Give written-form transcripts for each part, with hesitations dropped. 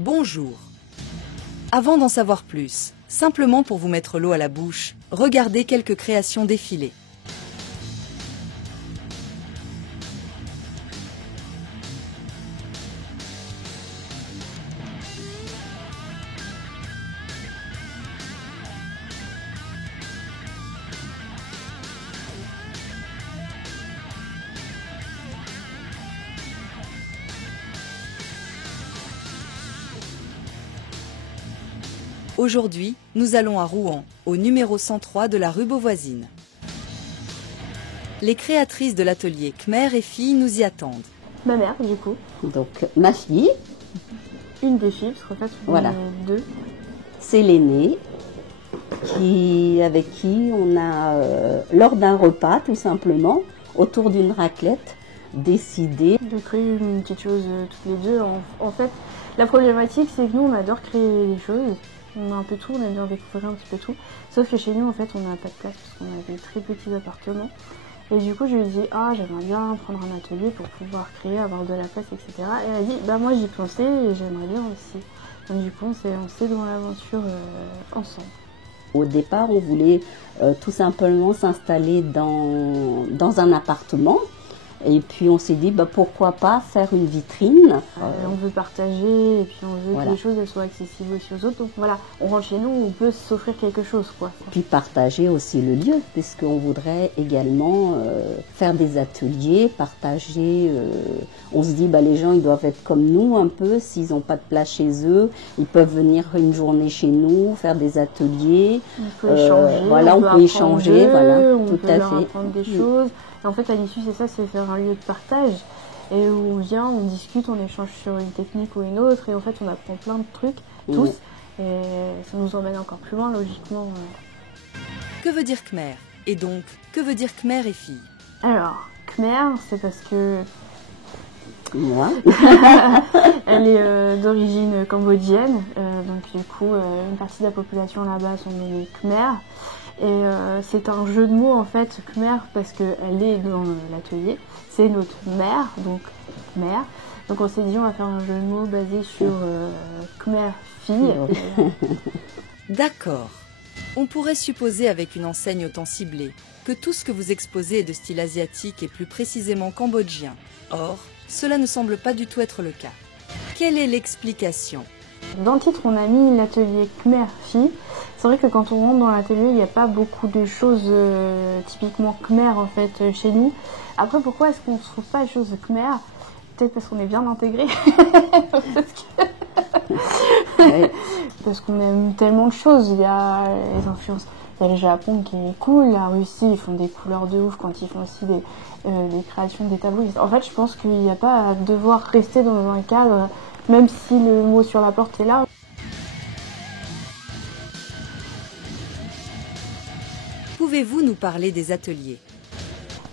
Bonjour. Avant d'en savoir plus, simplement pour vous mettre l'eau à la bouche, regardez quelques créations défiler. Aujourd'hui, nous allons à Rouen, au numéro 103 de la rue Beauvoisine. Les créatrices de l'atelier Khmer et filles nous y attendent. Ma mère, du coup. Donc, ma fille. Une des filles, parce qu'en fait, on Voilà. est deux. C'est l'aînée, avec qui on a, lors d'un repas, tout simplement, autour d'une raclette, décidé De créer une petite chose toutes les deux. En fait, la problématique, c'est que nous, on adore créer des choses. On a un peu tout, on aime bien découvrir un petit peu tout. Sauf que chez nous, en fait, on n'a pas de place parce qu'on a des très petits appartements. Et du coup, je lui ai dit, j'aimerais bien prendre un atelier pour pouvoir créer, avoir de la place, etc. Et elle a dit, moi j'y pensais et j'aimerais bien aussi. Donc du coup, on s'est lancé dans l'aventure ensemble. Au départ, on voulait tout simplement s'installer dans un appartement. Et puis on s'est dit, pourquoi pas faire une vitrine. On veut partager et puis on veut Voilà. que les choses elles soient accessibles aussi aux autres. Donc voilà, on rentre chez nous, on peut s'offrir quelque chose, quoi. Puis partager aussi le lieu, puisqu'on voudrait également faire des ateliers, partager. On se dit, les gens, ils doivent être comme nous un peu. S'ils n'ont pas de place chez eux, ils peuvent venir une journée chez nous, faire des ateliers. On peut échanger, voilà, on peut échanger, d'eux, voilà, on tout peut à leur fait. apprendre des choses. Et en fait, à l'issue, c'est ça, c'est faire un lieu de partage. Et où on vient, on discute, on échange sur une technique ou une autre. Et en fait, on apprend plein de trucs, tous. Et ça nous emmène encore plus loin, logiquement. Que veut dire Khmer? Et donc, que veut dire Khmer et filles? Alors, Khmer, c'est parce que Moi, elle est d'origine cambodgienne. Donc du coup, une partie de la population là-bas sont des Khmer. Et c'est un jeu de mots en fait, Khmer, parce qu'elle est dans l'atelier. C'est notre mère, donc Khmer. Donc on s'est dit on va faire un jeu de mots basé sur Khmer fille. D'accord. On pourrait supposer avec une enseigne autant ciblée que tout ce que vous exposez est de style asiatique et plus précisément cambodgien. Or, cela ne semble pas du tout être le cas. Quelle est l'explication? Dans le titre, on a mis l'atelier Khmer fille. C'est vrai que quand on rentre dans l'atelier, il n'y a pas beaucoup de choses typiquement Khmer en fait chez nous. Après, pourquoi est-ce qu'on ne trouve pas les choses Khmer? Peut-être parce qu'on est bien intégré. Parce qu'on aime tellement de choses. Il y a les influences. Il y a le Japon qui est cool, la Russie, ils font des couleurs de ouf quand ils font aussi des créations, des tableaux. En fait, je pense qu'il n'y a pas à devoir rester dans un cadre, même si le mot sur la porte est là. Pouvez-vous nous parler des ateliers?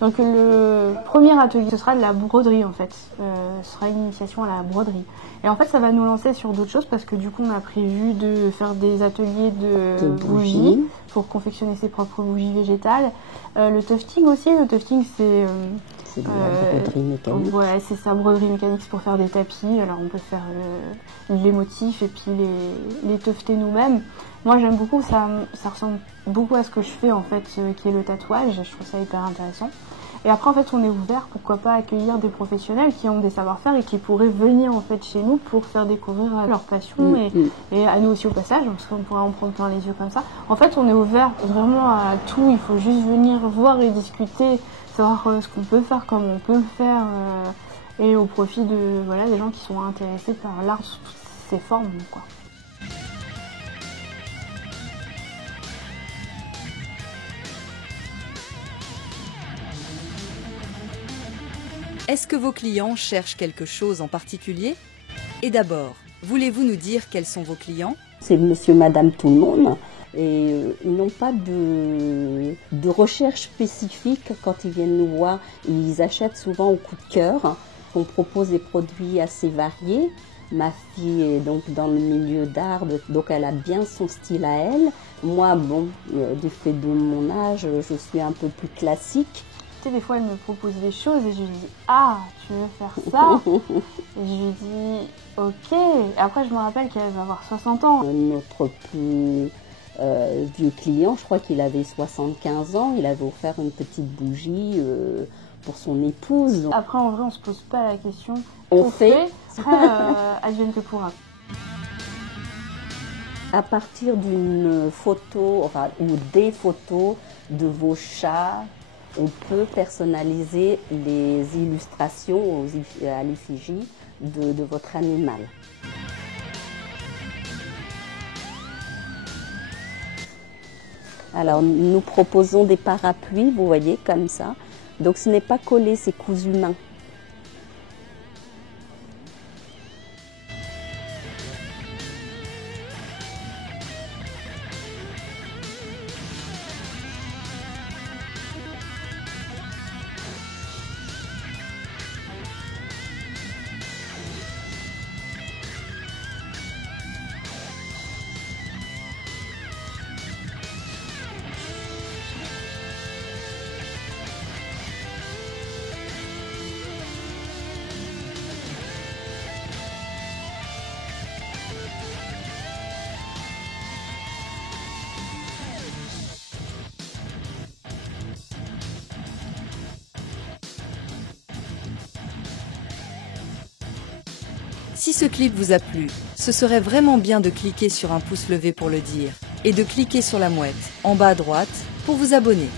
Donc le premier atelier, ce sera de la broderie en fait. Ce sera une initiation à la broderie. Et en fait, ça va nous lancer sur d'autres choses parce que du coup, on a prévu de faire des ateliers de bougies pour confectionner ses propres bougies végétales. Le tufting aussi. Le tufting, c'est de la broderie mécanique. Ouais, c'est ça, broderie mécanique, c'est pour faire des tapis. Alors on peut faire les motifs et puis les tufter nous-mêmes. Moi j'aime beaucoup, ça ressemble beaucoup à ce que je fais en fait, qui est le tatouage. Je trouve ça hyper intéressant. Et après en fait on est ouvert, pourquoi pas accueillir des professionnels qui ont des savoir-faire et qui pourraient venir en fait chez nous pour faire découvrir leur passion et à nous aussi au passage, parce qu'on pourrait en prendre plein les yeux comme ça. En fait on est ouvert vraiment à tout, il faut juste venir voir et discuter, savoir ce qu'on peut faire, comment on peut le faire, et au profit de des gens qui sont intéressés par l'art sous toutes ses formes, quoi. Est-ce que vos clients cherchent quelque chose en particulier? Et d'abord, voulez-vous nous dire quels sont vos clients? C'est monsieur, madame, tout le monde. Et ils n'ont pas de recherche spécifique quand ils viennent nous voir. Ils achètent souvent au coup de cœur. On propose des produits assez variés. Ma fille est donc dans le milieu d'art, donc elle a bien son style à elle. Moi, du fait de mon âge, je suis un peu plus classique. tester, des fois elle me propose des choses et je lui dis « Ah, tu veux faire ça ?» Et je lui dis « Ok ». Et après je me rappelle qu'elle va avoir 60 ans. Notre plus vieux client, je crois qu'il avait 75 ans, il avait offert une petite bougie pour son épouse. Après en vrai on se pose pas la question. On fait. Après advienne que pourra. À partir d'une photo, enfin, ou des photos de vos chats, on peut personnaliser les illustrations à l'effigie de votre animal. Alors, nous proposons des parapluies, vous voyez, comme ça. Donc, ce n'est pas collé, c'est cousu main. Si ce clip vous a plu, ce serait vraiment bien de cliquer sur un pouce levé pour le dire et de cliquer sur la mouette en bas à droite pour vous abonner.